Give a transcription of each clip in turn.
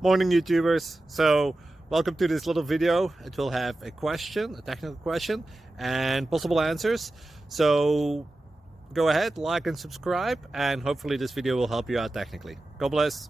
Morning YouTubers. So welcome to this little video. It will have a question, a technical question, and possible answers. So go ahead, like and subscribe, and hopefully this video will help you out technically. God bless.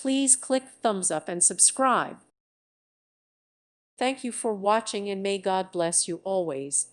Please click thumbs up and subscribe. Thank you for watching and may God bless you always.